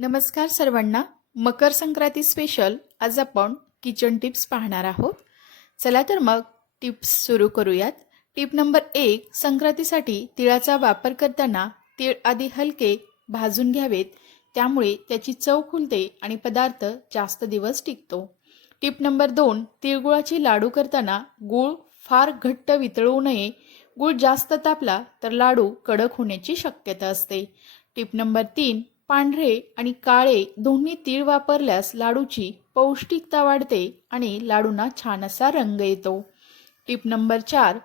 नमस्कार सर्वांना. मकर संक्रांती स्पेशल आज आपण किचन टिप्स पाहणार आहोत. चला तर मग टिप्स सुरू करूयात. टिप नंबर 1, संक्रांतीसाठी तिळाचा वापर करताना तीळ आधी हलके भाजून घ्यावेत, त्यामुळे त्याची चव खुलते आणि पदार्थ जास्त दिवस टिकतो. टिप नंबर 2, तिळगुळाचे लाडू करताना गूळ फार घट्ट वितळू नये. गूळ जास्त तापला तर लाडू कडक होण्याची शक्यता असते. टिप नंबर 3, पांढरे आणि काळे दोन्ही तीळ वापरल्यास लाडूची पौष्टिकता वाढते आणि लाडूंना छान असा रंग येतो. टिप नंबर 4,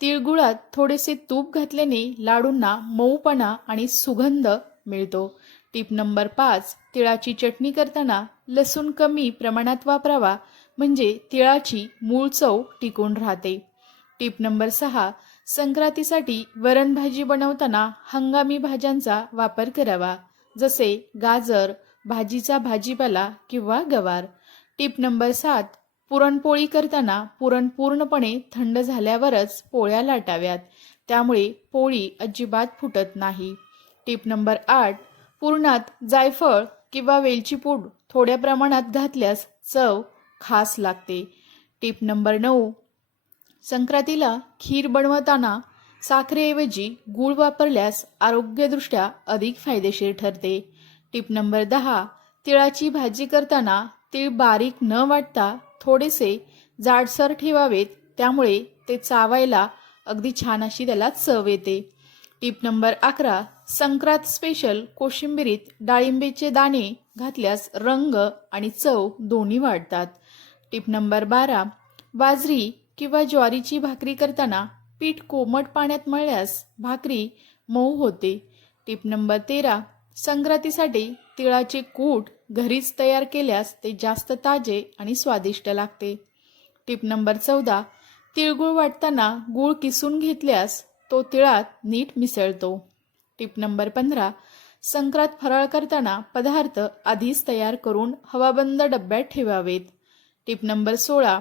तिळगुळात थोडेसे तूप घातल्याने लाडूंना मऊपणा आणि सुगंध मिळतो. टिप नंबर 5, तिळाची चटणी करताना लसूण कमी प्रमाणात वापरावा, म्हणजे तिळाची मूळ चव टिकून राहते. टिप नंबर 6, संक्रांतीसाठी वरण भाजी बनवताना हंगामी भाज्यांचा वापर करावा, जसे गाजर, भाजीचा भाजीपाला किंवा गवार. टिप नंबर 7, पुरणपोळी करताना पुरण पूर्णपणे थंड झाल्यावरच पोळ्या लाटाव्यात, त्यामुळे पोळी अजिबात फुटत नाही. टिप नंबर 8, पुरणात जायफळ किंवा वेलची पूड थोड्या प्रमाणात घातल्यास चव खास लागते. टिप नंबर 9, संक्रांतीला खीर बनवताना साखरेऐवजी गूळ वापरल्यास आरोग्यदृष्ट्या अधिक फायदेशीर ठरते. टिप नंबर 10, तिळाची भाजी करताना तीळ बारीक न वाटता थोडेसे जाडसर ठेवावेत, त्यामुळे ते चावायला अगदी छान अशी त्याला चव येते. टिप नंबर 11, संक्रांत स्पेशल कोशिंबिरीत डाळिंबीचे दाणे घातल्यास रंग आणि चव दोन्ही वाढतात. टिप नंबर 12, बाजरी किंवा ज्वारीची भाकरी करताना पीठ कोमट पाण्यात मळल्यास भाकरी मऊ होते. टिप नंबर 13, संक्रांतीसाठी तिळाचे कूट घरीच तयार केल्यास ते जास्त ताजे आणि स्वादिष्ट लागते. टिप नंबर 14, तिळगुळ वाटताना गूळ किसून घेतल्यास तो तिळात नीट मिसळतो. टिप नंबर 15, संक्रांत फराळ करताना पदार्थ आधीच तयार करून हवाबंद डब्यात ठेवावेत. टिप नंबर 16,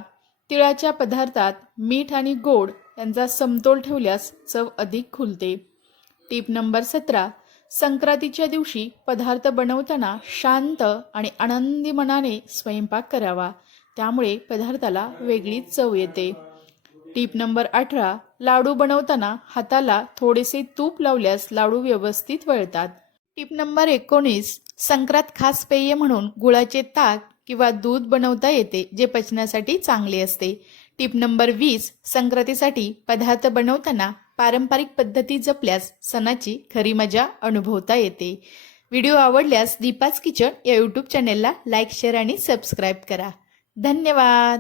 तिळाच्या पदार्थात मीठ आणि गोड यांचा समतोल ठेवल्यास चव अधिक खुलते. टिप नंबर 17, संक्रांतीच्या दिवशी पदार्थ बनवताना शांत आणि आनंदी मनाने स्वयंपाक करावा, त्यामुळे पदार्थाला वेगळीच चव येते. टिप नंबर 18, लाडू बनवताना हाताला थोडेसे तूप लावल्यास लाडू व्यवस्थित वळतात. टिप नंबर 19, संक्रांत खास पेय म्हणून गुळाचे ताक किंवा दूध बनवता येते, जे पचनासाठी चांगले असते. टिप नंबर 20, संक्रांतीसाठी पदार्थ बनवताना पारंपरिक पद्धती जपल्यास सणाची खरी मजा अनुभवता येते. व्हिडिओ आवडल्यास दीपाज किचन या यूट्यूब चॅनेलला लाईक, शेअर आणि सबस्क्राईब करा. धन्यवाद.